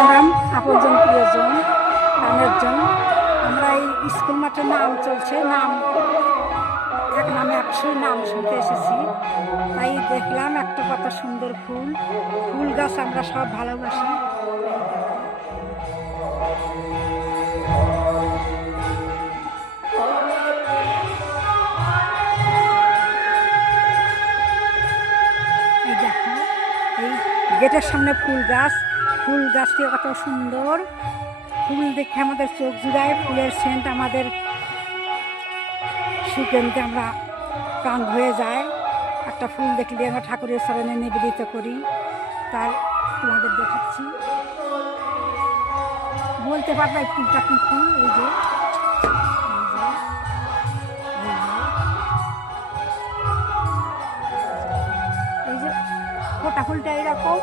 Madam, আপনজন প্রিয়জন, প্রাণের জন, আমরা এই স্কুল মাঠের নাম চলছে, নাম এক নামে 100 নাম শুনতে এসেছি। তাই দেখলাম একটা কত সুন্দর ফুল, ফুল গাছ আমরা সব ভালোবাসি। এই দেখো, এই গেটের সামনে ফুল গাছ, ফুল গাছটি কত সুন্দর, ফুল দেখে আমাদের চোখ জুড়ায়, ফুলের সেন্ট আমাদের সুগন্ধে আমরা প্রাণ হয়ে যায়। একটা ফুল দেখলে আমরা ঠাকুরের চরণে নিবেদিত করি। তাই তোমাদের দেখাচ্ছি, বলতে পারবে এই ফুলটা কি ফুল। এই যে ফোটা ফুলটা এরকম,